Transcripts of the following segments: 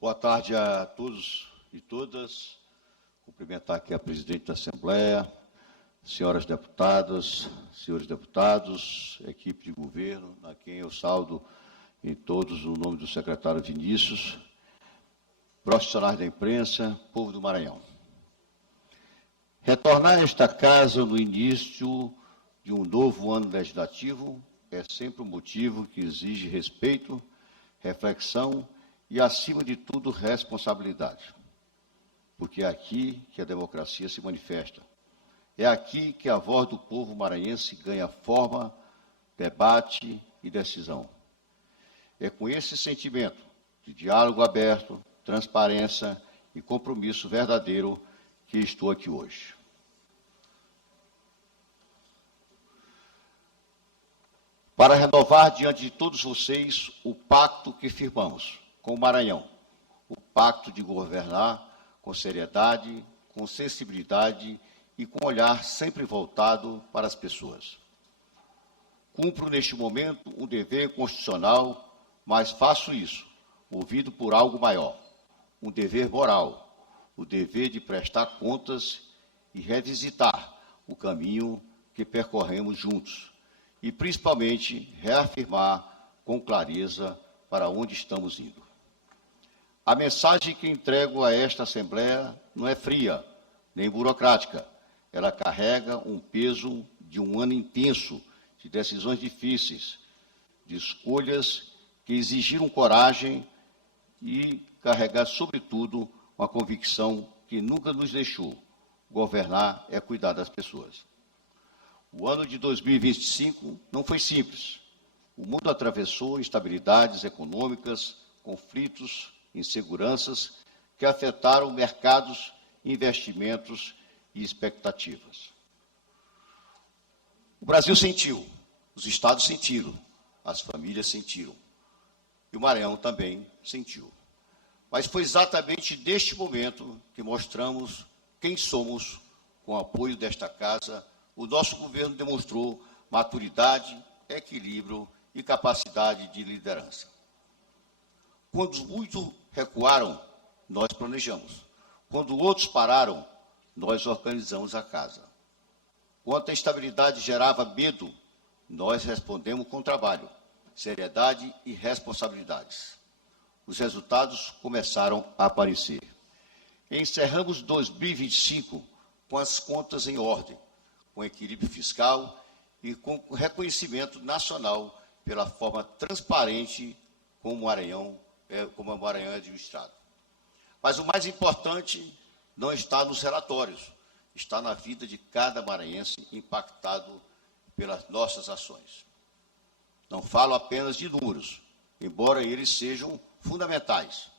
Boa tarde a todos e todas. Cumprimentar aqui a presidente da Assembleia, senhoras deputadas, senhores deputados, equipe de governo, a quem eu saudo em todos o nome do secretário Vinícius, profissionais da imprensa, povo do Maranhão. Retornar a esta casa no início de um novo ano legislativo é sempre um motivo que exige respeito, reflexão e, acima de tudo, responsabilidade. Porque é aqui que a democracia se manifesta. É aqui que a voz do povo maranhense ganha forma, debate e decisão. É com esse sentimento de diálogo aberto, transparência e compromisso verdadeiro que estou aqui hoje. Para renovar diante de todos vocês o pacto que firmamos com o Maranhão, o pacto de governar com seriedade, com sensibilidade e com olhar sempre voltado para as pessoas. Cumpro neste momento um dever constitucional, mas faço isso movido por algo maior, um dever moral, o dever de prestar contas e revisitar o caminho que percorremos juntos e, principalmente, reafirmar com clareza para onde estamos indo. A mensagem que entrego a esta Assembleia não é fria, nem burocrática. Ela carrega um peso de um ano intenso, de decisões difíceis, de escolhas que exigiram coragem e carregar, sobretudo, uma convicção que nunca nos deixou. Governar é cuidar das pessoas. O ano de 2025 não foi simples. O mundo atravessou instabilidades econômicas, conflitos, inseguranças que afetaram mercados, investimentos e expectativas. O Brasil sentiu, os estados sentiram, as famílias sentiram e o Maranhão também sentiu. Mas foi exatamente neste momento que mostramos quem somos. Com o apoio desta casa, o nosso governo demonstrou maturidade, equilíbrio e capacidade de liderança. Quando muitos recuaram, nós planejamos. Quando outros pararam, nós organizamos a casa. Quando a instabilidade gerava medo, nós respondemos com trabalho, seriedade e responsabilidades. Os resultados começaram a aparecer. Encerramos 2025 com as contas em ordem, com equilíbrio fiscal e com reconhecimento nacional pela forma transparente como o Maranhão é administrado. Mas o mais importante não está nos relatórios, está na vida de cada maranhense impactado pelas nossas ações. Não falo apenas de números, embora eles sejam fundamentais.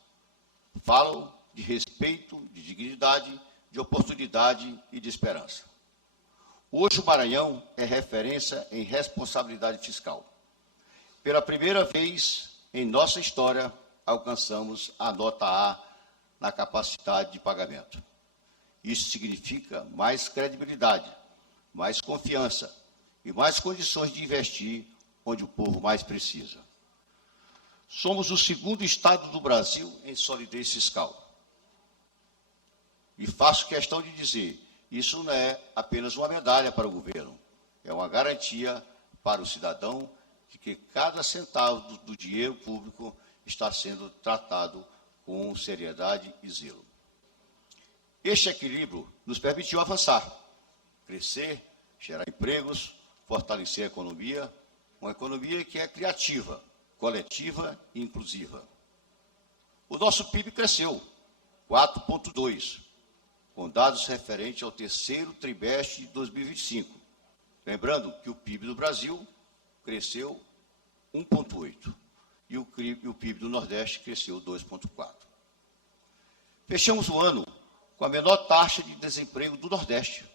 Falo de respeito, de dignidade, de oportunidade e de esperança. Hoje o Maranhão é referência em responsabilidade fiscal. Pela primeira vez em nossa história, alcançamos a nota A na capacidade de pagamento. Isso significa mais credibilidade, mais confiança e mais condições de investir onde o povo mais precisa. Somos o segundo estado do Brasil em solidez fiscal. E faço questão de dizer, isso não é apenas uma medalha para o governo, é uma garantia para o cidadão de que cada centavo do dinheiro público está sendo tratado com seriedade e zelo. Este equilíbrio nos permitiu avançar, crescer, gerar empregos, fortalecer a economia, uma economia que é criativa, coletiva e inclusiva. O nosso PIB cresceu 4,2%, com dados referentes ao terceiro trimestre de 2025. Lembrando que o PIB do Brasil cresceu 1,8%. E o PIB do Nordeste cresceu 2,4%. Fechamos o ano com a menor taxa de desemprego do Nordeste,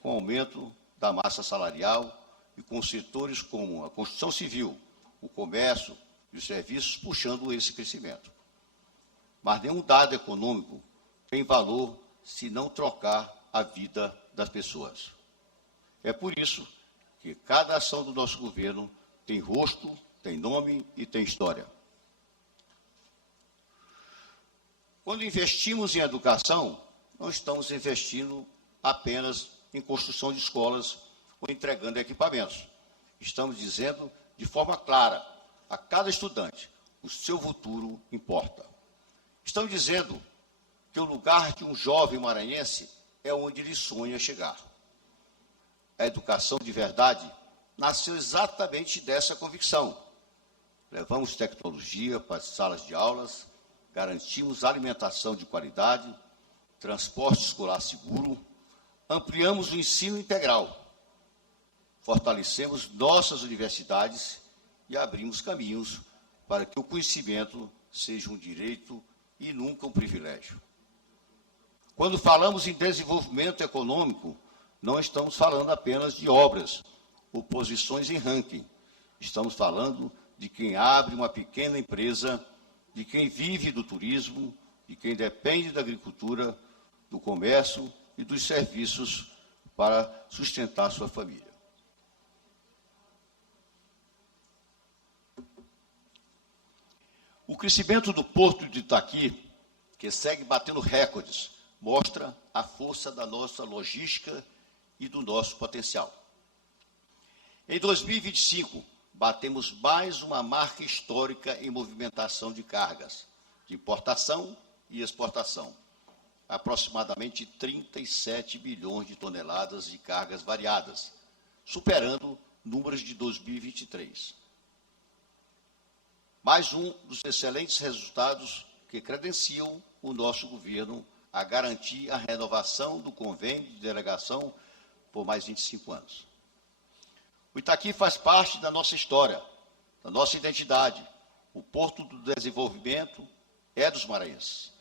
com aumento da massa salarial e com setores como a construção civil, o comércio e os serviços puxando esse crescimento. Mas nenhum dado econômico tem valor se não trocar a vida das pessoas. É por isso que cada ação do nosso governo tem rosto, tem nome e tem história. Quando investimos em educação, não estamos investindo apenas em construção de escolas ou entregando equipamentos. Estamos dizendo de forma clara a cada estudante: o seu futuro importa. Estamos dizendo que o lugar de um jovem maranhense é onde ele sonha chegar. A educação de verdade nasceu exatamente dessa convicção. Levamos tecnologia para as salas de aulas, garantimos alimentação de qualidade, transporte escolar seguro, ampliamos o ensino integral, fortalecemos nossas universidades e abrimos caminhos para que o conhecimento seja um direito e nunca um privilégio. Quando falamos em desenvolvimento econômico, não estamos falando apenas de obras ou posições em ranking. Estamos falando de quem abre uma pequena empresa, de quem vive do turismo, de quem depende da agricultura, do comércio e dos serviços para sustentar sua família. O crescimento do Porto de Itaqui, que segue batendo recordes, mostra a força da nossa logística e do nosso potencial. Em 2025, batemos mais uma marca histórica em movimentação de cargas, de importação e exportação. Aproximadamente 37 bilhões de toneladas de cargas variadas, superando números de 2023. Mais um dos excelentes resultados que credenciam o nosso governo a garantir a renovação do convênio de delegação por mais 25 anos. O Itaqui faz parte da nossa história, da nossa identidade. O Porto do Desenvolvimento é dos maranhenses.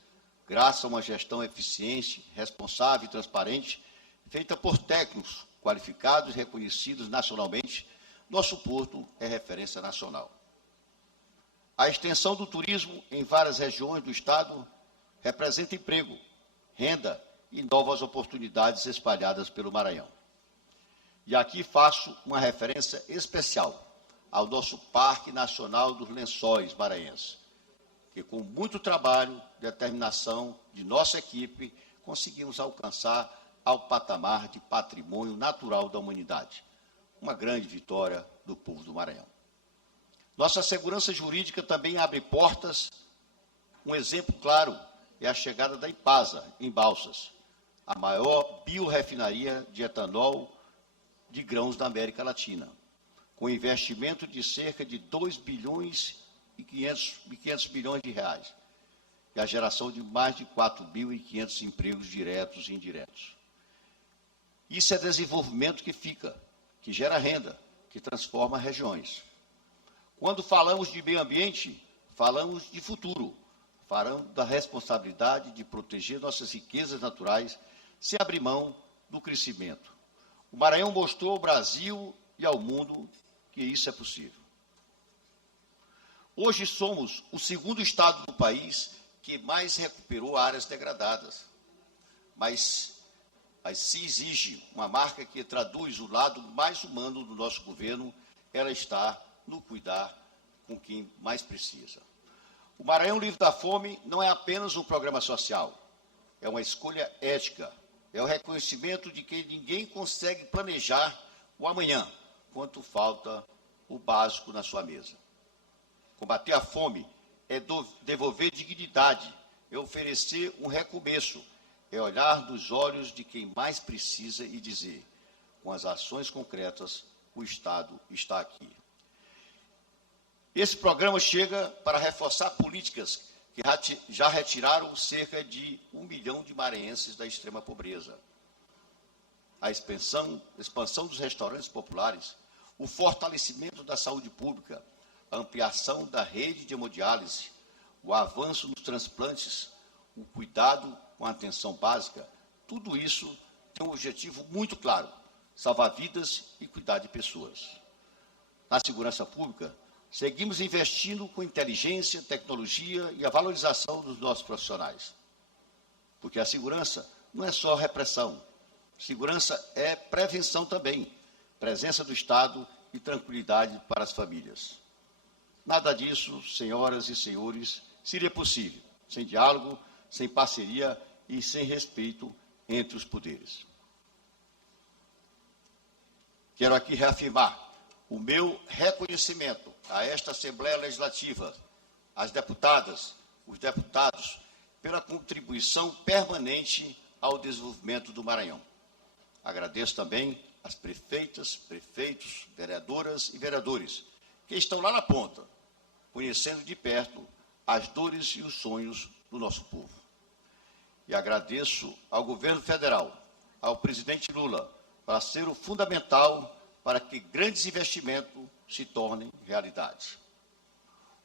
Graças a uma gestão eficiente, responsável e transparente, feita por técnicos qualificados e reconhecidos nacionalmente, nosso porto é referência nacional. A extensão do turismo em várias regiões do Estado representa emprego, renda e novas oportunidades espalhadas pelo Maranhão. E aqui faço uma referência especial ao nosso Parque Nacional dos Lençóis Maranhenses, que com muito trabalho e determinação de nossa equipe, conseguimos alcançar ao patamar de patrimônio natural da humanidade. Uma grande vitória do povo do Maranhão. Nossa segurança jurídica também abre portas. Um exemplo claro é a chegada da Ipasa, em Balsas, a maior biorefinaria de etanol de grãos da América Latina, com investimento de cerca de 2 bilhões e 500 bilhões de reais, e a geração de mais de 4.500 empregos diretos e indiretos. Isso é desenvolvimento que fica, que gera renda, que transforma regiões. Quando falamos de meio ambiente, falamos de futuro, falamos da responsabilidade de proteger nossas riquezas naturais sem abrir mão do crescimento. O Maranhão mostrou ao Brasil e ao mundo que isso é possível. Hoje somos o segundo estado do país que mais recuperou áreas degradadas. Mas se exige uma marca que traduz o lado mais humano do nosso governo, ela está no cuidar com quem mais precisa. O Maranhão Livre da Fome não é apenas um programa social, é uma escolha ética, é o reconhecimento de que ninguém consegue planejar o amanhã, quanto falta o básico na sua mesa. Combater a fome é devolver dignidade, é oferecer um recomeço, é olhar nos olhos de quem mais precisa e dizer, com as ações concretas, o Estado está aqui. Esse programa chega para reforçar políticas que já retiraram cerca de 1 milhão de maranhenses da extrema pobreza. A expansão dos restaurantes populares, o fortalecimento da saúde pública, a ampliação da rede de hemodiálise, o avanço nos transplantes, o cuidado com a atenção básica, tudo isso tem um objetivo muito claro: salvar vidas e cuidar de pessoas. Na segurança pública, seguimos investindo com inteligência, tecnologia e a valorização dos nossos profissionais. Porque a segurança não é só repressão. Segurança é prevenção também, presença do Estado e tranquilidade para as famílias. Nada disso, senhoras e senhores, seria possível sem diálogo, sem parceria e sem respeito entre os poderes. Quero aqui reafirmar o meu reconhecimento a esta Assembleia Legislativa, às deputadas, os deputados, pela contribuição permanente ao desenvolvimento do Maranhão. Agradeço também às prefeitas, prefeitos, vereadoras e vereadores, que estão lá na ponta, conhecendo de perto as dores e os sonhos do nosso povo. E agradeço ao governo federal, ao presidente Lula, para ser o fundamental para que grandes investimentos se tornem realidade.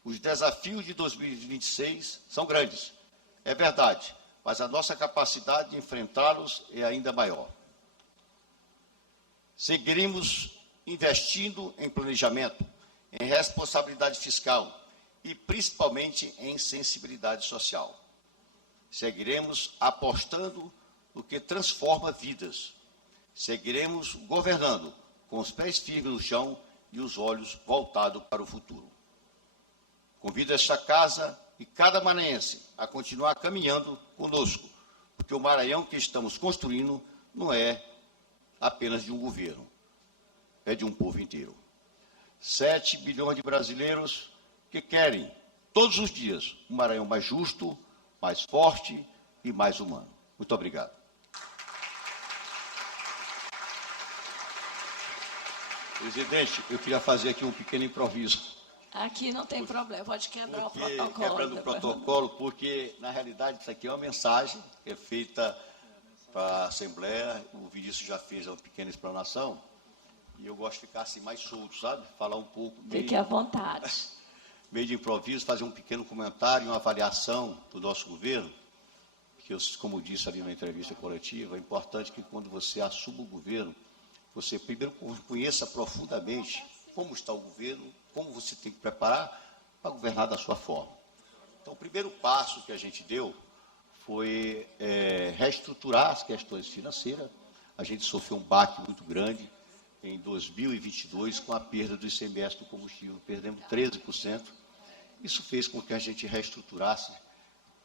Os desafios de 2026 são grandes, é verdade, mas a nossa capacidade de enfrentá-los é ainda maior. Seguiremos investindo em planejamento, em responsabilidade fiscal e, principalmente, em sensibilidade social. Seguiremos apostando no que transforma vidas. Seguiremos governando com os pés firmes no chão e os olhos voltados para o futuro. Convido esta casa e cada maranhense a continuar caminhando conosco, porque o Maranhão que estamos construindo não é apenas de um governo, é de um povo inteiro. 7 bilhões de brasileiros que querem, todos os dias, um Maranhão mais justo, mais forte e mais humano. Muito obrigado. Presidente, eu queria fazer aqui um pequeno improviso. Aqui não tem problema, pode quebrar o protocolo. Quebrando o protocolo, porque, na realidade, isso aqui é uma mensagem que é feita para a Assembleia. O Vinícius já fez uma pequena explanação, e eu gosto de ficar assim mais solto, sabe? Falar um pouco. Fique à vontade. Meio de improviso, fazer um pequeno comentário, uma avaliação do nosso governo, que, eu, como disse ali na entrevista coletiva, é importante que quando você assuma o governo, você primeiro conheça profundamente como está o governo, como você tem que preparar para governar da sua forma. Então, o primeiro passo que a gente deu foi reestruturar as questões financeiras. A gente sofreu um baque muito grande em 2022 com a perda do ICMS do combustível, perdemos 13%. Isso fez com que a gente reestruturasse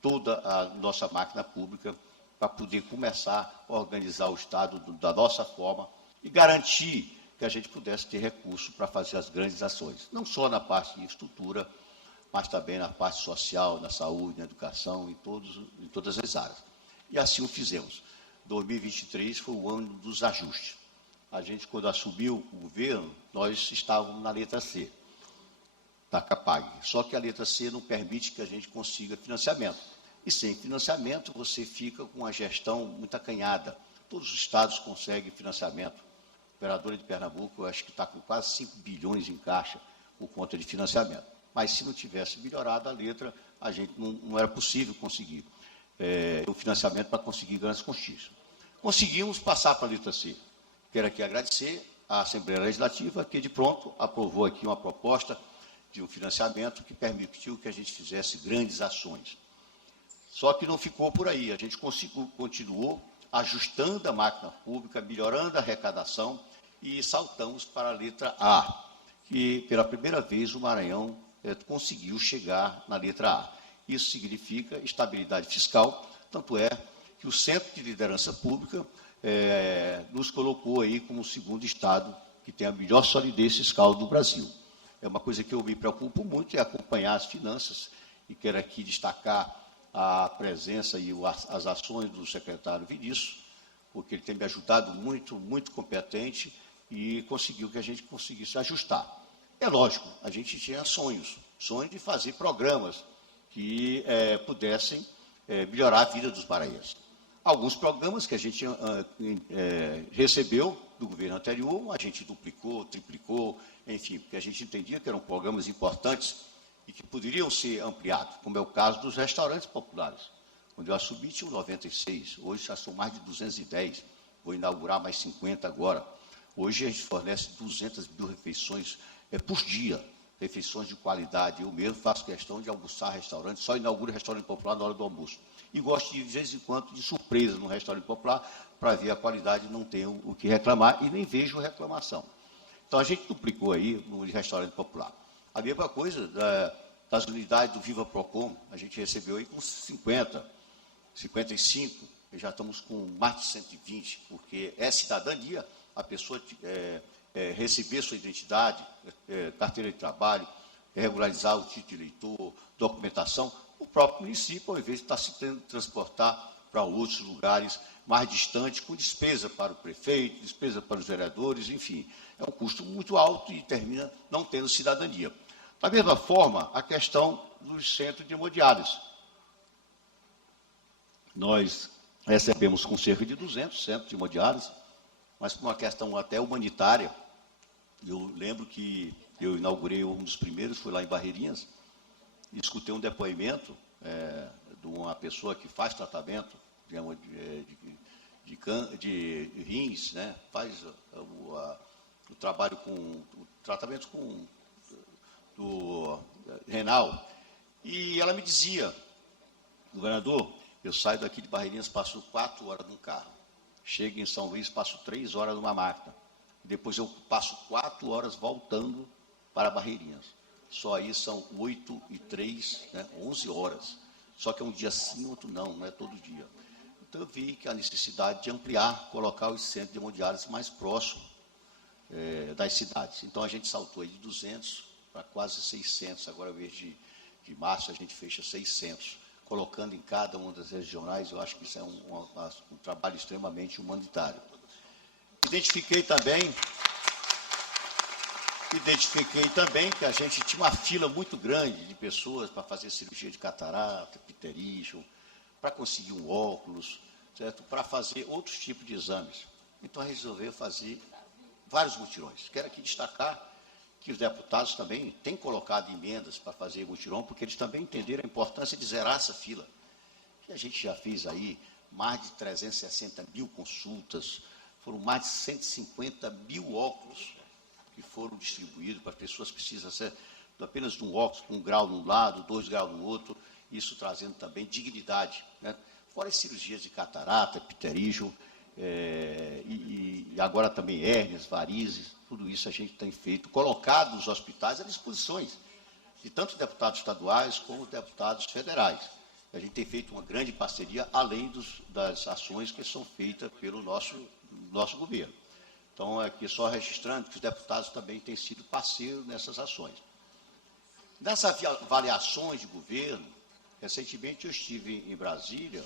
toda a nossa máquina pública para poder começar a organizar o Estado da nossa forma e garantir que a gente pudesse ter recurso para fazer as grandes ações, não só na parte de estrutura, mas também na parte social, na saúde, na educação, em todas as áreas. E assim o fizemos. 2023 foi o ano dos ajustes. A gente, quando assumiu o governo, nós estávamos na letra C, da CAPAG. Só que a letra C não permite que a gente consiga financiamento. E sem financiamento, você fica com uma gestão muito acanhada. Todos os estados conseguem financiamento. A Operadora de Pernambuco, eu acho que está com quase 5 bilhões em caixa por conta de financiamento. Mas se não tivesse melhorado a letra, a gente não era possível conseguir o financiamento para conseguir grandes conquistas. Conseguimos passar para a letra C. Quero aqui agradecer à Assembleia Legislativa, que de pronto aprovou aqui uma proposta de um financiamento que permitiu que a gente fizesse grandes ações. Só que não ficou por aí, a gente continuou ajustando a máquina pública, melhorando a arrecadação e saltamos para a letra A, que pela primeira vez o Maranhão conseguiu chegar na letra A. Isso significa estabilidade fiscal, tanto é que o Centro de Liderança Pública nos colocou aí como o segundo estado que tem a melhor solidez fiscal do Brasil. É uma coisa que eu me preocupo muito, é acompanhar as finanças, e quero aqui destacar a presença e as ações do secretário Vinícius, porque ele tem me ajudado muito, muito competente, e conseguiu que a gente conseguisse ajustar. É lógico, a gente tinha sonhos de fazer programas que pudessem melhorar a vida dos maranhenses. Alguns programas que a gente recebeu do governo anterior, a gente duplicou, triplicou, enfim, porque a gente entendia que eram programas importantes e que poderiam ser ampliados, como é o caso dos restaurantes populares. Quando eu assumi, tinham 96, hoje já são mais de 210, vou inaugurar mais 50 agora. Hoje a gente fornece 200 mil refeições por dia, refeições de qualidade. Eu mesmo faço questão de almoçar em restaurante, só inauguro restaurante popular na hora do almoço. E gosto de vez em quando, de surpresa no restaurante popular, para ver a qualidade, não tenho o que reclamar e nem vejo reclamação. Então, a gente duplicou aí no restaurante popular. A mesma coisa das unidades do Viva Procon, a gente recebeu aí com 50. 55, já estamos com mais de 120, porque é cidadania a pessoa receber sua identidade, carteira de trabalho, regularizar o título de eleitor, documentação. O próprio município, ao invés de estar se tendo que transportar para outros lugares mais distantes, com despesa para o prefeito, despesa para os vereadores, enfim, é um custo muito alto e termina não tendo cidadania. Da mesma forma, a questão dos centros de hemodiálise. Nós recebemos com cerca de 200 centros de hemodiálise, mas por uma questão até humanitária. Eu lembro que eu inaugurei um dos primeiros, fui lá em Barreirinhas, e escutei um depoimento de uma pessoa que faz tratamento de rins, né? Faz o trabalho com o tratamento do renal. E ela me dizia: governador, eu saio daqui de Barreirinhas, passo 4 horas num carro. Chego em São Luís, passo 3 horas numa máquina. Depois eu passo 4 horas voltando para Barreirinhas. Só aí são 8 e 3, né, 11 horas. Só que é um dia sim, outro não é todo dia. Então eu vi que a necessidade de ampliar, colocar os centros de hemodiálise mais próximos das cidades. Então a gente saltou aí de 200 para quase 600. Agora, no mês de março, a gente fecha 600. Colocando em cada uma das regionais, eu acho que isso é um trabalho extremamente humanitário. Identifiquei também que a gente tinha uma fila muito grande de pessoas para fazer cirurgia de catarata, pterígio, para conseguir um óculos, certo? Para fazer outros tipos de exames. Então, resolveu fazer vários mutirões. Quero aqui destacar que os deputados também têm colocado emendas para fazer mutirão, porque eles também entenderam a importância de zerar essa fila. E a gente já fez aí mais de 360 mil consultas, foram mais de 150 mil óculos que foram distribuídos para as pessoas que precisam ser apenas de um óculos, com 1 grau num lado, 2 graus no outro, isso trazendo também dignidade, né? Fora as cirurgias de catarata, pterígio, e agora também hérnias, varizes, tudo isso a gente tem feito, colocado os hospitais à disposição de tanto deputados estaduais como deputados federais. A gente tem feito uma grande parceria, além das ações que são feitas pelo nosso governo. Então, aqui só registrando que os deputados também têm sido parceiros nessas ações. Nessas avaliações de governo, recentemente eu estive em Brasília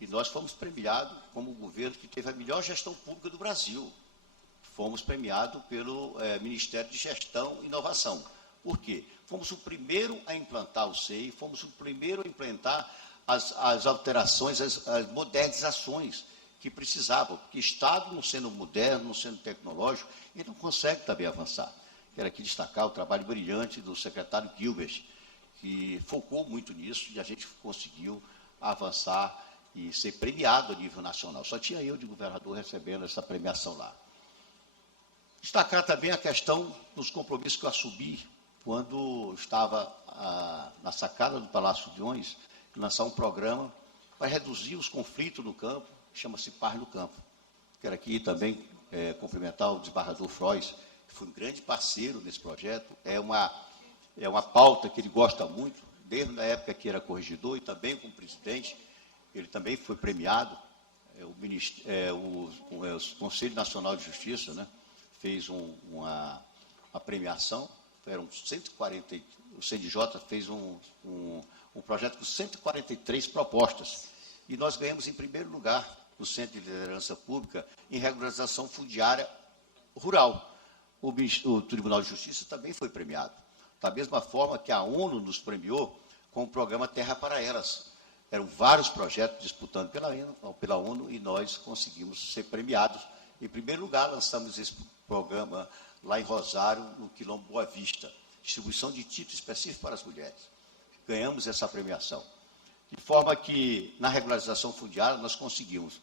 e nós fomos premiados como o governo que teve a melhor gestão pública do Brasil. Fomos premiados pelo Ministério de Gestão e Inovação. Por quê? Fomos o primeiro a implantar o SEI, fomos o primeiro a implantar as alterações, as modernizações que precisavam, porque Estado, não sendo moderno, não sendo tecnológico, ele não consegue também avançar. Quero aqui destacar o trabalho brilhante do secretário Gilbert, que focou muito nisso e a gente conseguiu avançar e ser premiado a nível nacional. Só tinha eu de governador recebendo essa premiação lá. Destacar também a questão dos compromissos que eu assumi quando estava na sacada do Palácio de Leões, lançar um programa para reduzir os conflitos no campo, que chama-se Paz no Campo. Quero aqui também cumprimentar o desembargador Frois, que foi um grande parceiro nesse projeto. É uma pauta que ele gosta muito, desde a época que era corregedor e também como presidente. Ele também foi premiado. O Conselho Nacional de Justiça, né, fez uma premiação. Eram 140, o CNJ fez um projeto com 143 propostas. E nós ganhamos em primeiro lugar no Centro de Liderança Pública em regularização fundiária rural. O Tribunal de Justiça também foi premiado. Da mesma forma que a ONU nos premiou com o programa Terra para Elas. Eram vários projetos disputando pela ONU e nós conseguimos ser premiados. Em primeiro lugar, lançamos esse programa lá em Rosário, no Quilombo Boa Vista, distribuição de títulos específicos para as mulheres. Ganhamos essa premiação. De forma que, na regularização fundiária, nós conseguimos,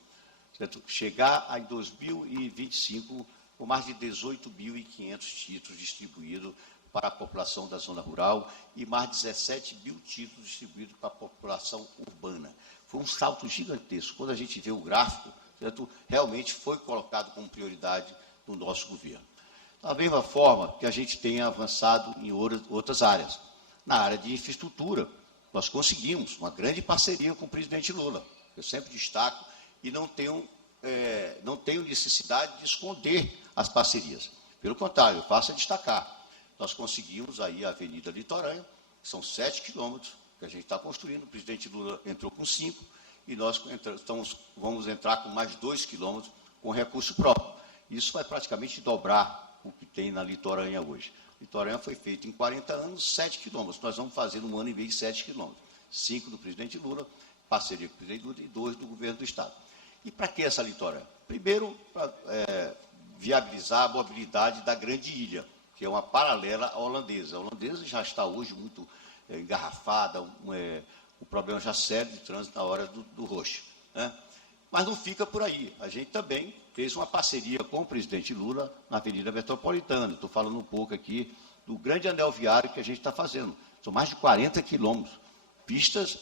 certo, chegar em 2025 com mais de 18.500 títulos distribuídos para a população da zona rural e mais de 17 mil títulos distribuídos para a população urbana. Foi um salto gigantesco. Quando a gente vê o gráfico, certo, realmente foi colocado como prioridade no nosso governo. Da mesma forma que a gente tem avançado em outras áreas. Na área de infraestrutura, nós conseguimos uma grande parceria com o presidente Lula. Eu sempre destaco e não tenho necessidade de esconder as parcerias. Pelo contrário, eu passo a destacar. Nós conseguimos aí a Avenida Litorânea, que são 7 quilômetros que a gente está construindo. O presidente Lula entrou com 5 e nós vamos entrar com mais 2 quilômetros com recurso próprio. Isso vai praticamente dobrar o que tem na Litorânea hoje. Litorânea foi feito em 40 anos, 7 quilômetros. Nós vamos fazer num ano e meio 7 quilômetros. 5 do presidente Lula, parceria com o presidente Lula, e 2 do governo do Estado. E para que essa Litorânea? Primeiro, para viabilizar a mobilidade da Grande Ilha, que é uma paralela à holandesa. A holandesa já está hoje muito engarrafada, o problema já sério de trânsito na hora do rush, né? Mas não fica por aí. A gente também fez uma parceria com o presidente Lula na Avenida Metropolitana. Estou falando um pouco aqui do grande anel viário que a gente está fazendo. São mais de 40 quilômetros. Pistas,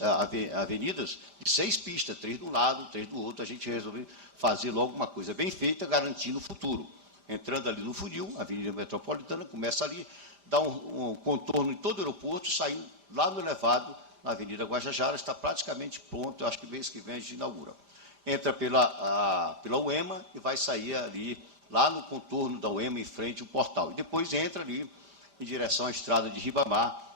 avenidas de 6 pistas, 3 de um lado, 3 do outro. A gente resolveu fazer logo uma coisa bem feita, garantindo o futuro. Entrando ali no funil, a Avenida Metropolitana, começa ali, dá um contorno em todo o aeroporto, saindo lá no elevado, na Avenida Guajajara, está praticamente pronto. Eu acho que mês que vem a gente inaugura. Entra pela UEMA e vai sair ali, lá no contorno da UEMA, em frente ao portal. E depois entra ali, em direção à estrada de Ribamar,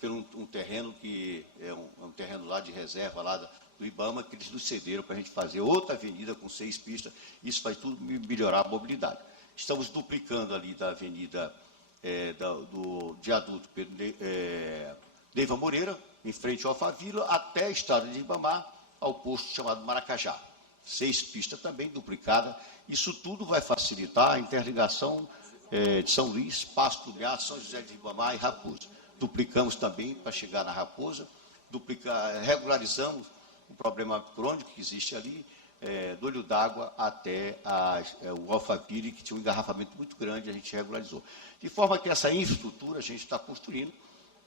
por um terreno que é um terreno lá de reserva, lá do Ibama, que eles nos cederam para a gente fazer outra avenida com 6 pistas. Isso vai tudo melhorar a mobilidade. Estamos duplicando ali da avenida do viaduto Neiva Moreira, em frente ao Alphaville, até a estrada de Ribamar, ao posto chamado Maracajá. 6 pistas também duplicadas. Isso tudo vai facilitar a interligação de São Luís, Passo do Meado, São José de Ribamar e Raposa. Duplicamos também para chegar na Raposa, regularizamos o problema crônico que existe ali, do Olho d'Água até o Alphaville, que tinha um engarrafamento muito grande, a gente regularizou. De forma que essa infraestrutura a gente está construindo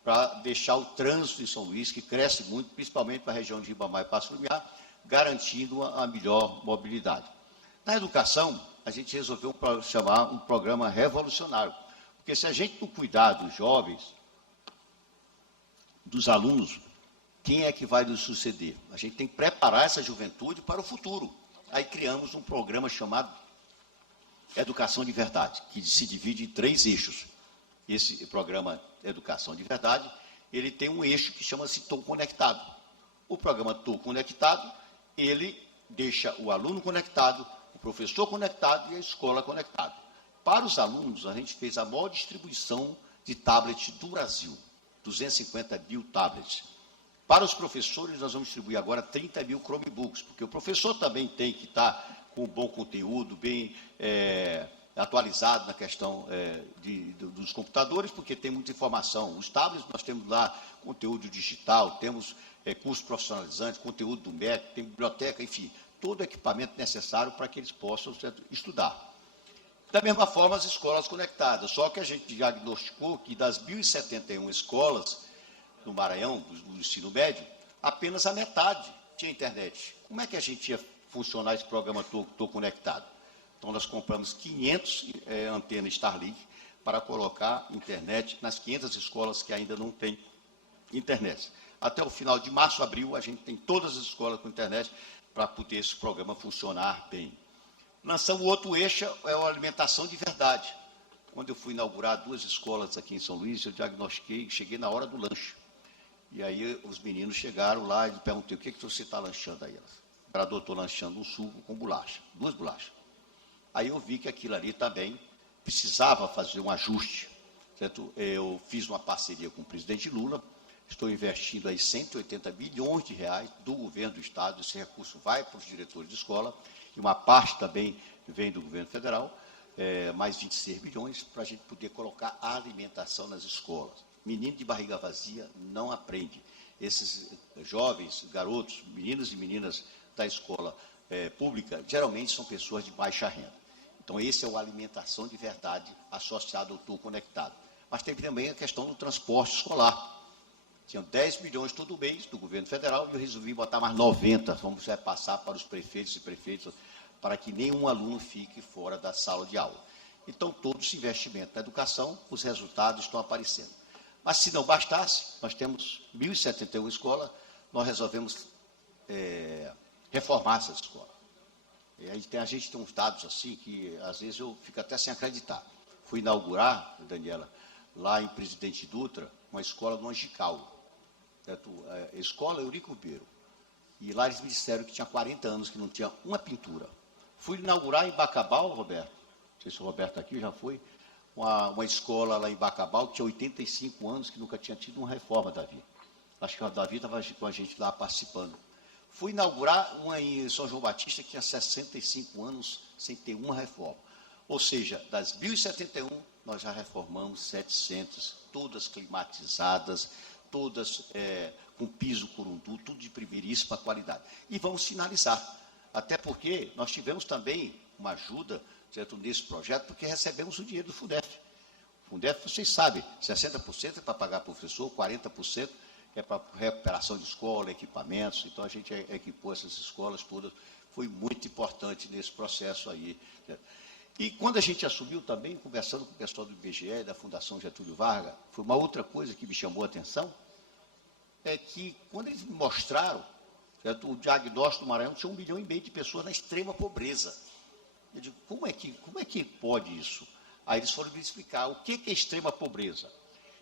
para deixar o trânsito em São Luís, que cresce muito, principalmente para a região de Ribamar e Passo do Meado, garantindo a melhor mobilidade. Na educação, a gente resolveu chamar um programa revolucionário, porque se a gente não cuidar dos jovens, dos alunos, quem é que vai nos suceder? A gente tem que preparar essa juventude para o futuro. Aí criamos um programa chamado Educação de Verdade, que se divide em 3 eixos. Esse programa Educação de Verdade, ele tem um eixo que chama-se Tô Conectado. O programa Tô Conectado, ele deixa o aluno conectado, o professor conectado e a escola conectada. Para os alunos, a gente fez a maior distribuição de tablets do Brasil, 250 mil tablets. Para os professores, nós vamos distribuir agora 30 mil Chromebooks, porque o professor também tem que estar com bom conteúdo, bem atualizado na questão dos computadores, porque tem muita informação. Os tablets, nós temos lá conteúdo digital, temos cursos profissionalizantes, conteúdo do MEC, tem biblioteca, enfim, todo o equipamento necessário para que eles possam estudar. Da mesma forma, as escolas conectadas, só que a gente diagnosticou que das 1.071 escolas no Maranhão, do ensino médio, apenas a metade tinha internet. Como é que a gente ia funcionar esse programa Tô Conectado? Então, nós compramos 500 antenas Starlink para colocar internet nas 500 escolas que ainda não têm internet. Até o final de março, abril, a gente tem todas as escolas com internet para poder esse programa funcionar bem. Lançamos outro eixo, é a alimentação de verdade. Quando eu fui inaugurar 2 escolas aqui em São Luís, eu diagnostiquei, cheguei na hora do lanche. E aí os meninos chegaram lá e perguntei, o que você está lanchando aí? Eu estou lanchando um suco com bolacha, 2 bolachas. Aí eu vi que aquilo ali também precisava fazer um ajuste. Certo? Eu fiz uma parceria com o presidente Lula, estou investindo aí 180 bilhões de reais do governo do Estado, esse recurso vai para os diretores de escola, e uma parte também vem do governo federal, mais 26 bilhões, para a gente poder colocar a alimentação nas escolas. Menino de barriga vazia não aprende. Esses jovens, garotos, meninos e meninas da escola pública, geralmente são pessoas de baixa renda. Então, esse é o alimentação de verdade associado ao Tô Conectado. Mas teve também a questão do transporte escolar. Tinham 10 milhões todo mês do governo federal e eu resolvi botar mais 90. Vamos repassar para os prefeitos e prefeitas para que nenhum aluno fique fora da sala de aula. Então, todo esse investimento na educação, os resultados estão aparecendo. Mas, se não bastasse, nós temos 1.071 escolas, nós resolvemos reformar essa escola. E aí a gente tem uns dados assim que, às vezes, eu fico até sem acreditar. Fui inaugurar, Daniela, lá em Presidente Dutra, uma escola no Angical, certo? Escola Eurico Ribeiro. E lá eles me disseram que tinha 40 anos, que não tinha uma pintura. Fui inaugurar em Bacabal, Roberto, não sei se o Roberto aqui já foi, uma escola lá em Bacabal, que tinha 85 anos, que nunca tinha tido uma reforma, Davi. Acho que o Davi estava com a gente lá participando. Fui inaugurar uma em São João Batista, que tinha 65 anos, sem ter uma reforma. Ou seja, das 1.071, nós já reformamos 700, todas climatizadas, todas com piso curundu, tudo de primeiríssima qualidade. E vamos finalizar, até porque nós tivemos também uma ajuda, certo, nesse projeto, porque recebemos o dinheiro do Fundef. O Fundef, vocês sabem, 60% é para pagar professor, 40% é para recuperação de escola, equipamentos. Então, a gente equipou essas escolas todas. Foi muito importante nesse processo aí. Certo? E quando a gente assumiu também, conversando com o pessoal do IBGE, da Fundação Getúlio Vargas, foi uma outra coisa que me chamou a atenção, é que quando eles me mostraram, certo, o diagnóstico do Maranhão tinha 1,5 milhão de pessoas na extrema pobreza. Eu digo, como é que pode isso? Aí eles foram me explicar o que é extrema pobreza.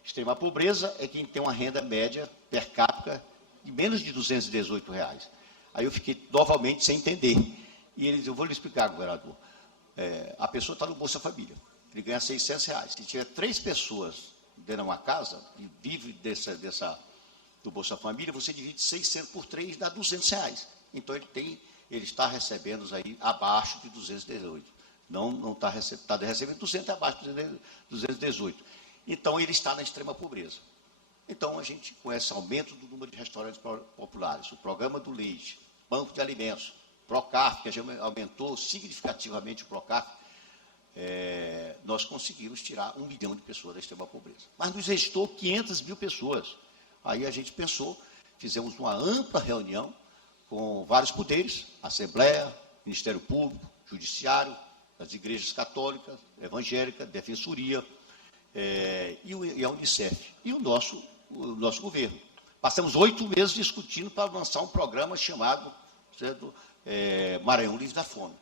Extrema pobreza é quem tem uma renda média per capita de menos de R$218. Aí eu fiquei novamente sem entender. E eles, eu vou lhe explicar, governador. A pessoa está no Bolsa Família, ele ganha R$600. Se tiver 3 pessoas dentro de uma casa e vive do Bolsa Família, você divide 600 por 3, dá R$200. Então ele está recebendo aí abaixo de 218. Não está recebendo 200 abaixo de 218. Então ele está na extrema pobreza. Então a gente, com esse aumento do número de restaurantes populares, o programa do leite, banco de alimentos, Procarf, que a gente aumentou significativamente o Procarf, nós conseguimos tirar 1 milhão de pessoas da extrema pobreza. Mas nos restou 500 mil pessoas. Aí a gente pensou, fizemos uma ampla reunião com vários poderes, Assembleia, Ministério Público, Judiciário, as igrejas católicas, evangélica, Defensoria, e a Unicef, e o nosso governo. Passamos 8 meses discutindo para lançar um programa chamado, certo, Maranhão Livre da Fome.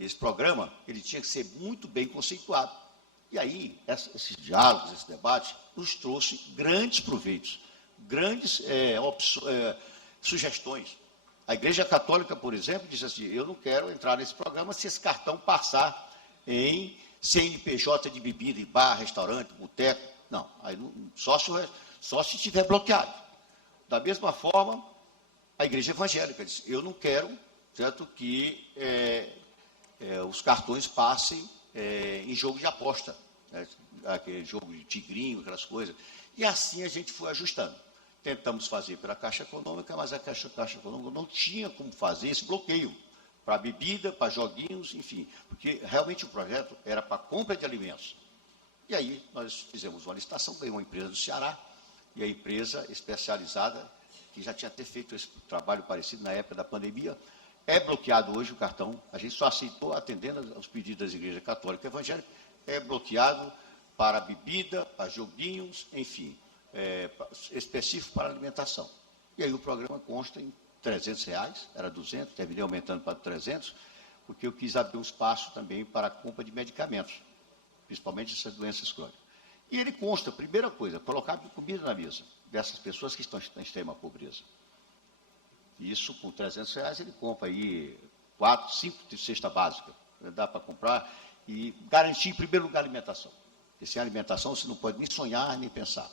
Esse programa ele tinha que ser muito bem conceituado. E aí, esses diálogos, esse debate, nos trouxe grandes proveitos, grandes sugestões. A Igreja Católica, por exemplo, disse assim, eu não quero entrar nesse programa se esse cartão passar em CNPJ de bebida, em bar, restaurante, boteco. Não, aí só se estiver bloqueado. Da mesma forma, a Igreja Evangélica disse, eu não quero, certo, que os cartões passem em jogo de aposta, né, aquele jogo de tigrinho, aquelas coisas. E assim a gente foi ajustando. Tentamos fazer pela Caixa Econômica, mas a Caixa Econômica não tinha como fazer esse bloqueio para bebida, para joguinhos, enfim, porque realmente o projeto era para compra de alimentos. E aí nós fizemos uma licitação, ganhou uma empresa do Ceará, e a empresa especializada, que já tinha feito esse trabalho parecido na época da pandemia, é bloqueado hoje o cartão, a gente só aceitou atendendo aos pedidos das igrejas católicas e evangélicas, é bloqueado para bebida, para joguinhos, enfim, específico para alimentação. E aí o programa consta em R$300, era 200, terminei aumentando para 300, porque eu quis abrir um espaço também para a compra de medicamentos, principalmente essas doenças crônicas. E ele consta, primeira coisa, colocar comida na mesa dessas pessoas que estão em extrema pobreza. Isso, com R$300, ele compra aí 4, 5 de cesta básica, dá para comprar, e garantir, em primeiro lugar, a alimentação. Porque sem alimentação você não pode nem sonhar, nem pensar.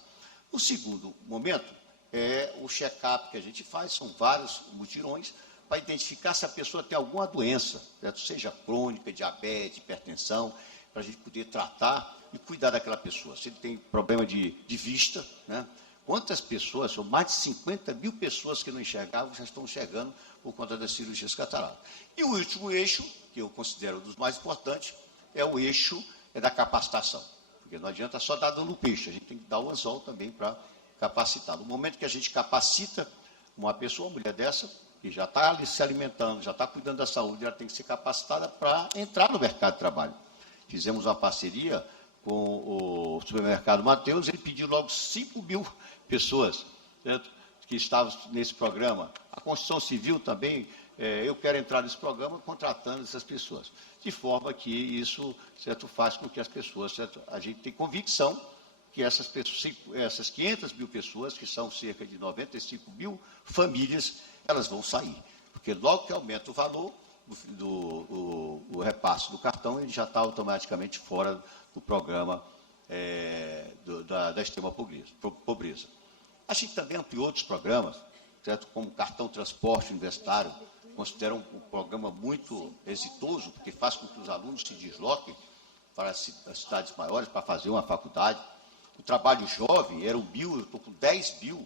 O segundo momento é o check-up que a gente faz, são vários mutirões, para identificar se a pessoa tem alguma doença, certo? Seja crônica, diabetes, hipertensão, para a gente poder tratar e cuidar daquela pessoa. Se ele tem problema de vista, né? Quantas pessoas, são mais de 50 mil pessoas que não enxergavam, já estão enxergando por conta das cirurgias cataratas. E o último eixo, que eu considero um dos mais importantes, é o eixo da capacitação. Porque não adianta só dar dando peixe, a gente tem que dar o anzol também para capacitar. No momento que a gente capacita uma pessoa, uma mulher dessa, que já está se alimentando, já está cuidando da saúde, ela tem que ser capacitada para entrar no mercado de trabalho. Fizemos uma parceria com o supermercado Mateus, ele pediu logo 5 mil pessoas, certo? que estavam nesse programa. A construção civil também, eu quero entrar nesse programa contratando essas pessoas. De forma que isso, certo, faz com que as pessoas, certo, a gente tem convicção que essas 500 mil pessoas, que são cerca de 95 mil famílias, elas vão sair. Porque logo que aumenta o valor do repasse do cartão, ele já está automaticamente fora do programa da extrema pobreza. A gente também ampliou outros programas, certo? Como o cartão transporte universitário, considero um programa muito exitoso, porque faz com que os alunos se desloquem para as cidades maiores para fazer uma faculdade. O trabalho jovem era 1 mil, eu estou com 10 mil,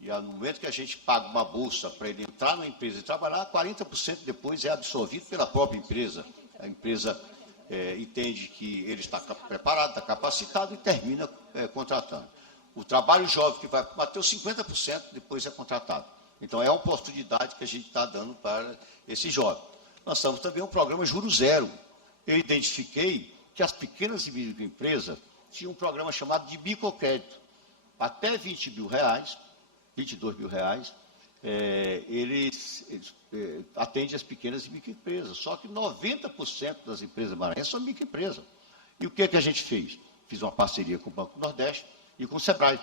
e no momento que a gente paga uma bolsa para ele entrar na empresa e trabalhar, 40% depois é absorvido pela própria empresa. A empresa entende que ele está preparado, está capacitado e termina contratando. O trabalho jovem que vai bater os 50%, depois é contratado. Então, é uma oportunidade que a gente está dando para esse jovem. Nós estamos também um programa Juro Zero. Eu identifiquei que as pequenas e microempresas tinham um programa chamado de microcrédito. Até 20 mil reais, 22 mil reais, eles atendem as pequenas e microempresas. Só que 90% das empresas maranhenses são microempresas. E o que a gente fez? Fiz uma parceria com o Banco Nordeste e com o Sebrae,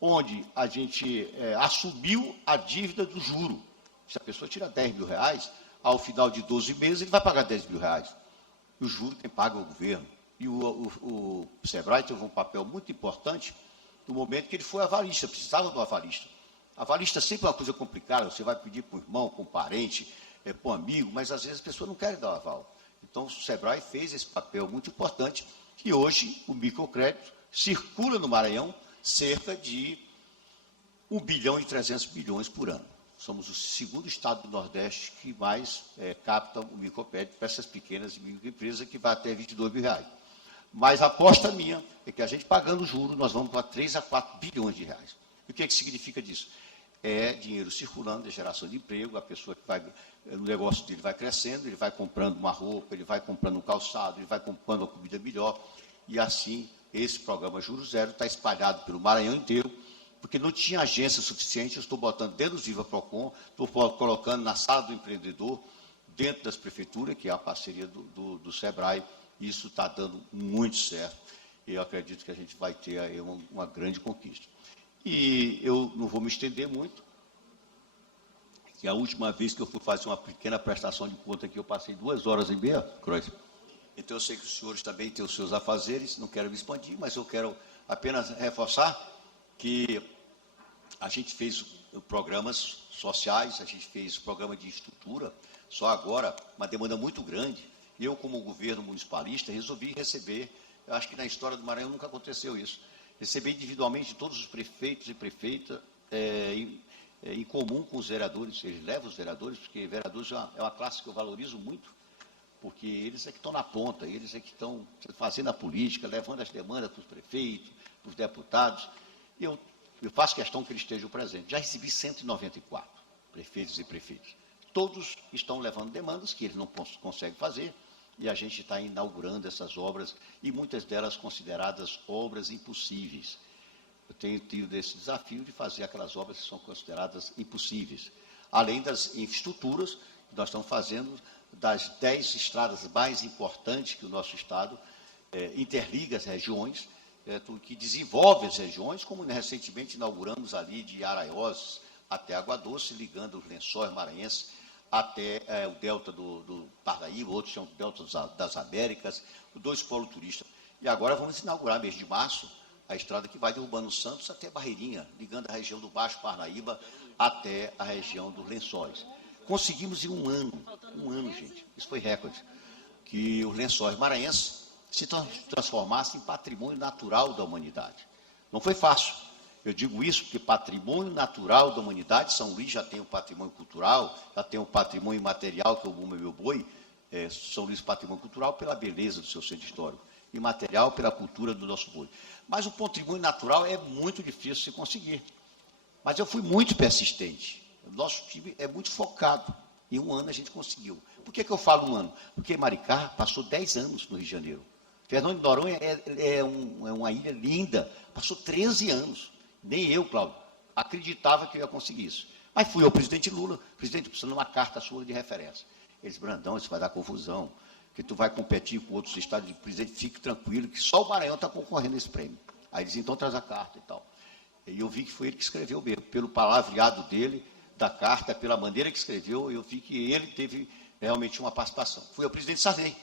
onde a gente assumiu a dívida do juro. Se a pessoa tira 10 mil reais, ao final de 12 meses, ele vai pagar 10 mil reais. E o juro quem paga é o governo. E o Sebrae teve um papel muito importante no momento que ele foi avalista, precisava do avalista. Avalista sempre é uma coisa complicada, você vai pedir para o irmão, para um parente, para um amigo, mas às vezes as pessoas não querem dar o aval. Então, o Sebrae fez esse papel muito importante e hoje o microcrédito circula no Maranhão cerca de 1 bilhão e 300 milhões por ano. Somos o segundo estado do Nordeste que mais capta o microcrédito para essas pequenas e microempresas, que vai até 22 mil reais. Mas a aposta minha é que a gente pagando juros, nós vamos para 3 a 4 bilhões de reais. E o que significa disso? É dinheiro circulando, é geração de emprego, a pessoa que vai, o negócio dele vai crescendo, ele vai comprando uma roupa, ele vai comprando um calçado, ele vai comprando uma comida melhor, e assim esse programa Juro Zero está espalhado pelo Maranhão inteiro, porque não tinha agência suficiente. Eu estou botando dentro do Viva Procon, estou colocando na sala do empreendedor, dentro das prefeituras, que é a parceria do Sebrae, e isso está dando muito certo, e eu acredito que a gente vai ter aí uma grande conquista. E eu não vou me estender muito, que a última vez que eu fui fazer uma pequena prestação de conta aqui, eu passei 2h30, Croix. Então, eu sei que os senhores também têm os seus afazeres, não quero me expandir, mas eu quero apenas reforçar que a gente fez programas sociais, a gente fez programa de estrutura, só agora, uma demanda muito grande. Eu, como governo municipalista, resolvi receber, eu acho que na história do Maranhão nunca aconteceu isso, receber individualmente todos os prefeitos e prefeitas, em comum com os vereadores. Eles levam os vereadores, porque vereadores é uma classe que eu valorizo muito, porque eles é que estão na ponta, eles é que estão fazendo a política, levando as demandas para os prefeitos, para os deputados. Eu faço questão que eles estejam presentes. Já recebi 194 prefeitos e prefeitas. Todos estão levando demandas que eles não conseguem fazer, e a gente está inaugurando essas obras, e muitas delas consideradas obras impossíveis. Eu tenho tido esse desafio de fazer aquelas obras que são consideradas impossíveis. Além das infraestruturas que nós estamos fazendo, das 10 estradas mais importantes que o nosso Estado interliga as regiões, que desenvolve as regiões, como recentemente inauguramos ali de Araiós até Água Doce, ligando os Lençóis maranhenses até o delta do Parnaíba, outros chamam o delta das Américas, os 2 polos turísticos. E agora vamos inaugurar, mês de março, a estrada que vai de Urbano Santos até Barreirinha, ligando a região do Baixo Parnaíba até a região dos Lençóis. Conseguimos em um ano, gente, isso foi recorde, que os Lençóis maranhenses se transformassem em patrimônio natural da humanidade. Não foi fácil. Eu digo isso porque patrimônio natural da humanidade, São Luís já tem um patrimônio cultural, já tem um patrimônio imaterial, que é o Bumba Meu Boi. São Luís patrimônio cultural pela beleza do seu centro histórico, imaterial pela cultura do nosso boi. Mas o patrimônio natural é muito difícil de se conseguir. Mas eu fui muito persistente. O nosso time é muito focado. Em um ano a gente conseguiu. Por que eu falo um ano? Porque Maricá passou 10 anos no Rio de Janeiro. Fernando de Noronha é uma ilha linda, passou 13 anos. Nem eu, Cláudio, acreditava que eu ia conseguir isso. Mas fui ao presidente Lula, presidente, precisando de uma carta sua de referência. Eles, Brandão, isso vai dar confusão, que tu vai competir com outros estados, de presidente, fique tranquilo, que só o Maranhão está concorrendo a esse prêmio. Aí eles, então, traz a carta e tal. E eu vi que foi ele que escreveu mesmo, pelo palavreado dele, da carta, pela maneira que escreveu, eu vi que ele teve realmente uma participação. Fui ao presidente Sarney,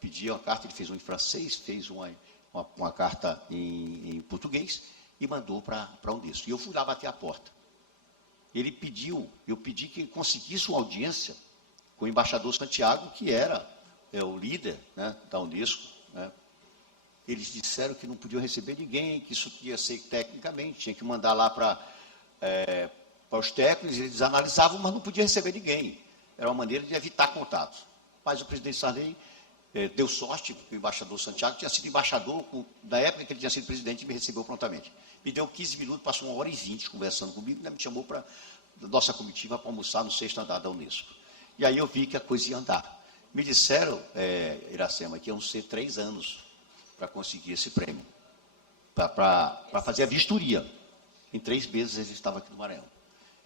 pedi uma carta, ele fez uma em francês, fez uma carta em português e mandou para a Unesco. E eu fui lá bater a porta. Ele pediu, eu pedi que ele conseguisse uma audiência com o embaixador Santiago, que era o líder, né, da Unesco, né. Eles disseram que não podiam receber ninguém, que isso ia ser tecnicamente, tinha que mandar lá para os técnicos, eles analisavam, mas não podia receber ninguém. Era uma maneira de evitar contatos. Mas o presidente Sarney deu sorte, porque o embaixador Santiago tinha sido embaixador, na época que ele tinha sido presidente, e me recebeu prontamente. Me deu 15 minutos, passou 1h20 conversando comigo, e me chamou para nossa comitiva para almoçar no 6º andar da Unesco. E aí eu vi que a coisa ia andar. Me disseram, Iracema, que iam ser 3 anos para conseguir esse prêmio, para fazer a vistoria. Em 3 meses eles estavam aqui no Maranhão.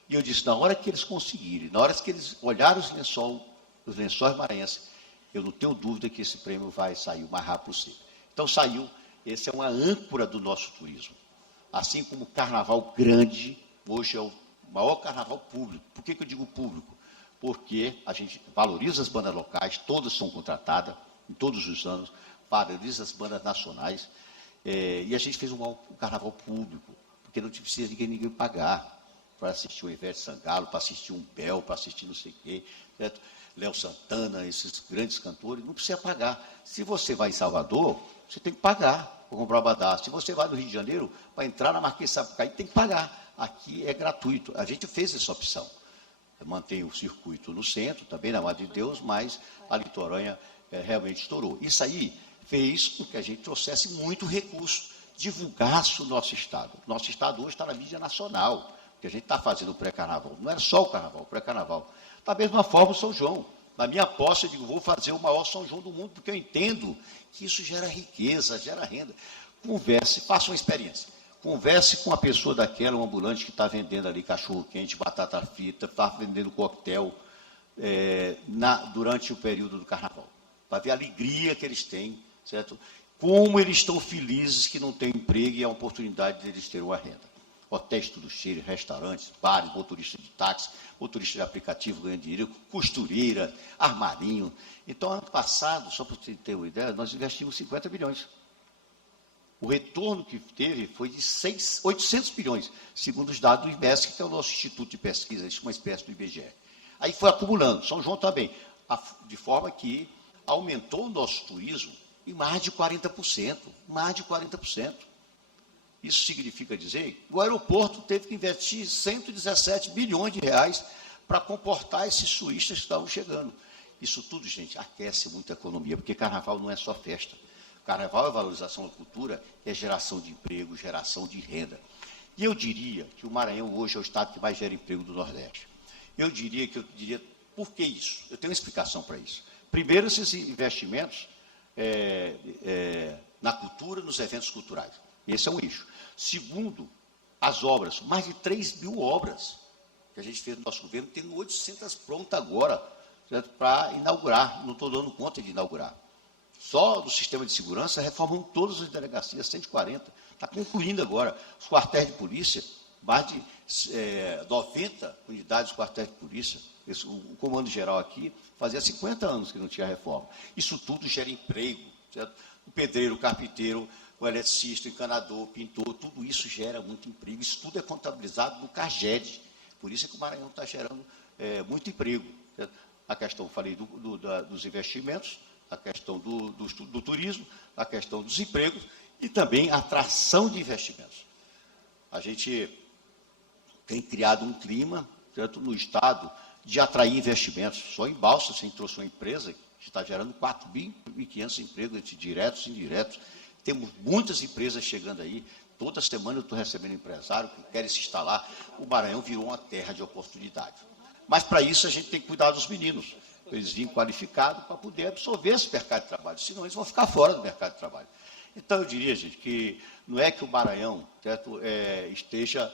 E eu disse, na hora que eles conseguirem, na hora que eles olharem os lençóis maranhenses, eu não tenho dúvida que esse prêmio vai sair o mais rápido possível. Então saiu, esse é uma âncora do nosso turismo. Assim como o carnaval grande, hoje é o maior carnaval público. Por que eu digo público? Porque a gente valoriza as bandas locais, todas são contratadas, em todos os anos, valoriza as bandas nacionais, e a gente fez um carnaval público, porque não precisa ninguém pagar para assistir o Ivete Sangalo, para assistir um Bel, para assistir não sei o quê, certo? Léo Santana, esses grandes cantores, não precisa pagar. Se você vai em Salvador, você tem que pagar para comprar o abadá. Se você vai no Rio de Janeiro, para entrar na Marquês de Sapucaí, tem que pagar. Aqui é gratuito. A gente fez essa opção. Mantém o circuito no centro, também na Madre de Deus, mas a litorânea realmente estourou. Isso aí fez com que a gente trouxesse muito recurso, divulgasse o nosso Estado. Nosso Estado hoje está na mídia nacional, que a gente está fazendo o pré-carnaval. Não era só o carnaval, o pré-carnaval. Da mesma forma o São João. Na minha posse, eu digo, vou fazer o maior São João do mundo, porque eu entendo que isso gera riqueza, gera renda. Converse, faça uma experiência. Converse com a pessoa daquela, um ambulante que está vendendo ali cachorro-quente, batata frita, está vendendo coquetel durante o período do carnaval. Para ver a alegria que eles têm, certo? Como eles estão felizes que não têm emprego e a oportunidade de eles terem uma renda. Hotéis tudo cheio, restaurantes, bares, motoristas de táxi, motoristas de aplicativo ganhando dinheiro, costureira, armarinho. Então, ano passado, só para você ter uma ideia, nós investimos 50 bilhões. O retorno que teve foi de 800 bilhões, segundo os dados do IBESC, que é o nosso instituto de pesquisa, uma espécie do IBGE. Aí foi acumulando, São João também, de forma que aumentou o nosso turismo em mais de 40%, mais de 40%. Isso significa dizer que o aeroporto teve que investir 117 bilhões de reais para comportar esses turistas que estavam chegando. Isso tudo, gente, aquece muito a economia, porque carnaval não é só festa. Carnaval é valorização da cultura, é geração de emprego, geração de renda. E eu diria que o Maranhão hoje é o estado que mais gera emprego do Nordeste. Eu diria, por que isso? Eu tenho uma explicação para isso. Primeiro, esses investimentos na cultura, nos eventos culturais. Esse é um eixo. Segundo, as obras, mais de 3 mil obras que a gente fez no nosso governo, tendo 800 prontas agora, para inaugurar. Não estou dando conta de inaugurar. Só do sistema de segurança, reformamos todas as delegacias, 140. Está concluindo agora. Os quartéis de polícia, mais de 90 unidades de quartéis de polícia. O comando geral aqui fazia 50 anos que não tinha reforma. Isso tudo gera emprego, certo? O pedreiro, o carpinteiro, o eletricista, o encanador, o pintor, tudo isso gera muito emprego. Isso tudo é contabilizado no CAGED. Por isso é que o Maranhão está gerando muito emprego, certo? A questão, falei, dos investimentos, a questão do turismo, a questão dos empregos e também a atração de investimentos. A gente tem criado um clima, certo, no Estado de atrair investimentos. Só em Balsas, a gente trouxe uma empresa que está gerando 4.500 empregos, entre diretos e indiretos. Temos muitas empresas chegando aí. Toda semana eu estou recebendo empresário que querem se instalar. O Maranhão virou uma terra de oportunidade. Mas, para isso, a gente tem que cuidar dos meninos. Eles vêm qualificados para poder absorver esse mercado de trabalho, senão eles vão ficar fora do mercado de trabalho. Então, eu diria, gente, que não é que o Maranhão, certo, esteja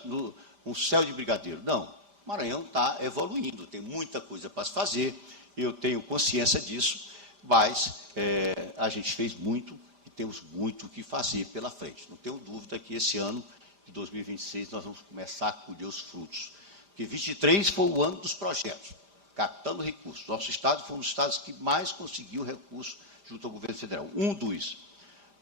um céu de brigadeiro. Não, o Maranhão está evoluindo, tem muita coisa para se fazer, eu tenho consciência disso, mas a gente fez muito e temos muito o que fazer pela frente. Não tenho dúvida que esse ano de 2026 nós vamos começar a colher os frutos. Porque 23 foi o ano dos projetos, captando recursos. Nosso estado foi um dos estados que mais conseguiu recursos junto ao governo federal. Um dos.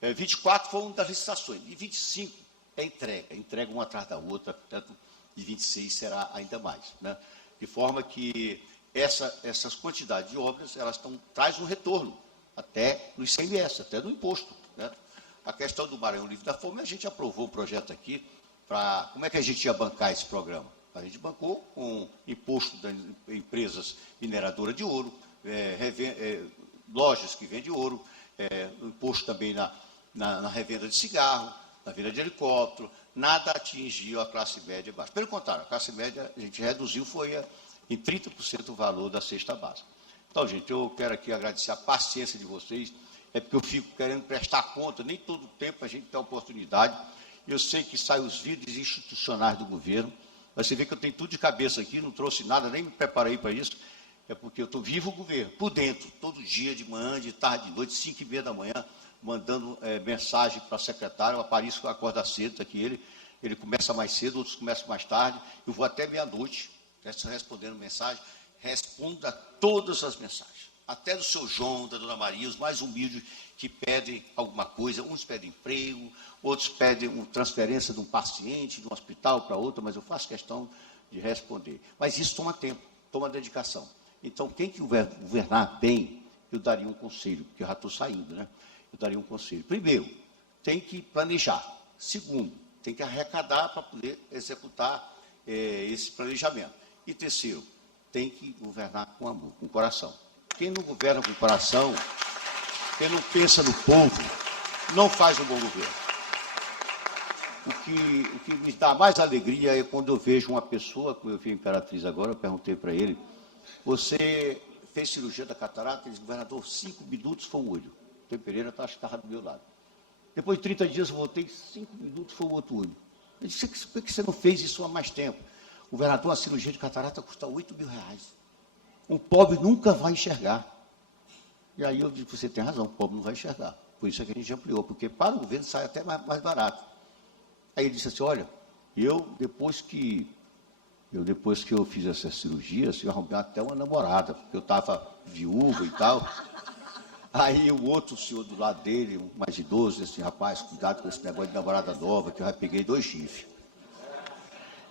24 foi um das licitações. E 25 é entrega uma atrás da outra, portanto, e 26 será ainda mais. Né? De forma que essas quantidades de obras, elas trazem um retorno, até no ICMS, até no imposto. Né? A questão do Maranhão Livre da Fome, a gente aprovou um projeto aqui para... Como é que a gente ia bancar esse programa? A gente bancou com imposto das empresas mineradoras de ouro, lojas que vendem ouro, imposto também na revenda de cigarro, na venda de helicóptero, nada atingiu a classe média baixa. Pelo contrário, a classe média a gente reduziu, foi em 30% o valor da cesta básica. Então, gente, eu quero aqui agradecer a paciência de vocês, porque eu fico querendo prestar conta, nem todo o tempo a gente tem a oportunidade. Eu sei que saem os vídeos institucionais do governo, mas você vê que eu tenho tudo de cabeça aqui, não trouxe nada, nem me preparei para isso, é porque eu estou vivo o governo, por dentro, todo dia, de manhã, de tarde, de noite, 5h30 da manhã, mandando mensagem para a secretária, o Aparício acorda cedo, está aqui ele começa mais cedo, outros começam mais tarde, eu vou até meia-noite, respondendo mensagem, respondo a todas as mensagens, até do seu João, da dona Maria, os mais humildes que pedem alguma coisa, uns pedem emprego, outros pedem transferência de um paciente, de um hospital para outro, mas eu faço questão de responder. Mas isso toma tempo, toma dedicação. Então, quem que governar bem, eu daria um conselho, porque eu já estou saindo, né? Eu daria um conselho. Primeiro, tem que planejar. Segundo, tem que arrecadar para poder executar esse planejamento. E terceiro, tem que governar com amor, com coração. Quem não governa com coração, quem não pensa no povo, não faz um bom governo. O que me dá mais alegria é quando eu vejo uma pessoa, como eu vi a Imperatriz agora, eu perguntei para ele, você fez cirurgia da catarata? Ele disse, governador, 5 minutos foi o olho. O T. Pereira estava do meu lado. Depois de 30 dias eu voltei, 5 minutos foi o outro olho. Ele disse, por que você não fez isso há mais tempo? Governador, a cirurgia de catarata custa R$8.000. Um pobre nunca vai enxergar. E aí eu disse, você tem razão, o pobre não vai enxergar. Por isso é que a gente ampliou, porque para o governo sai até mais barato. Aí ele disse assim, olha, depois que eu fiz essa cirurgia, eu arrumei até uma namorada, porque eu estava viúva e tal. Aí o outro senhor do lado dele, um mais idoso, disse assim, rapaz, cuidado com esse negócio de namorada nova, que eu já peguei 2 chifres.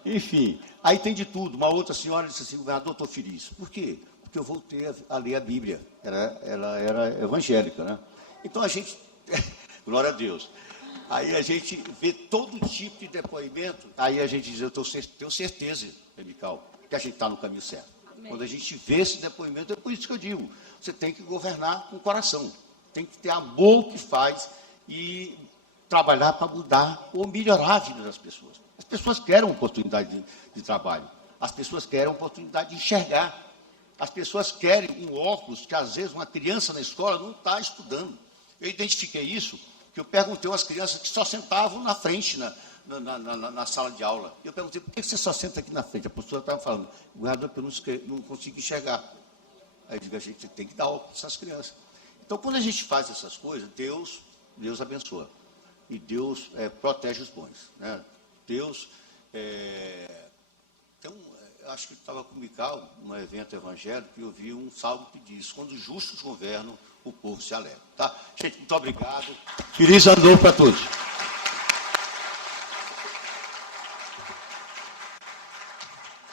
Enfim, aí tem de tudo. Uma outra senhora disse assim, governador, estou feliz. Por quê? Porque eu voltei a ler a Bíblia. Ela era evangélica, né? Então a gente, glória a Deus, aí a gente vê todo tipo de depoimento, aí a gente diz, eu tenho certeza, Mical, que a gente está no caminho certo. Amém. Quando a gente vê esse depoimento, é por isso que eu digo, você tem que governar com o coração, tem que ter amor que faz e trabalhar para mudar ou melhorar a vida das pessoas. As pessoas querem uma oportunidade de trabalho, as pessoas querem uma oportunidade de enxergar, as pessoas querem um óculos que, às vezes, uma criança na escola não está estudando. Eu identifiquei isso, que eu perguntei às crianças que só sentavam na frente, na sala de aula. Eu perguntei, por que você só senta aqui na frente? A professora estava falando, governador, porque eu não consigo enxergar. Aí eu digo, a gente tem que dar óculos para essas crianças. Então, quando a gente faz essas coisas, Deus abençoa. E Deus protege os bons. Né? Deus... eu acho que estava com o Mical, num evento evangélico, e eu vi um salmo que diz, quando os justos governam, o povo se alegra. Tá? Gente, muito obrigado. Feliz ano novo para todos.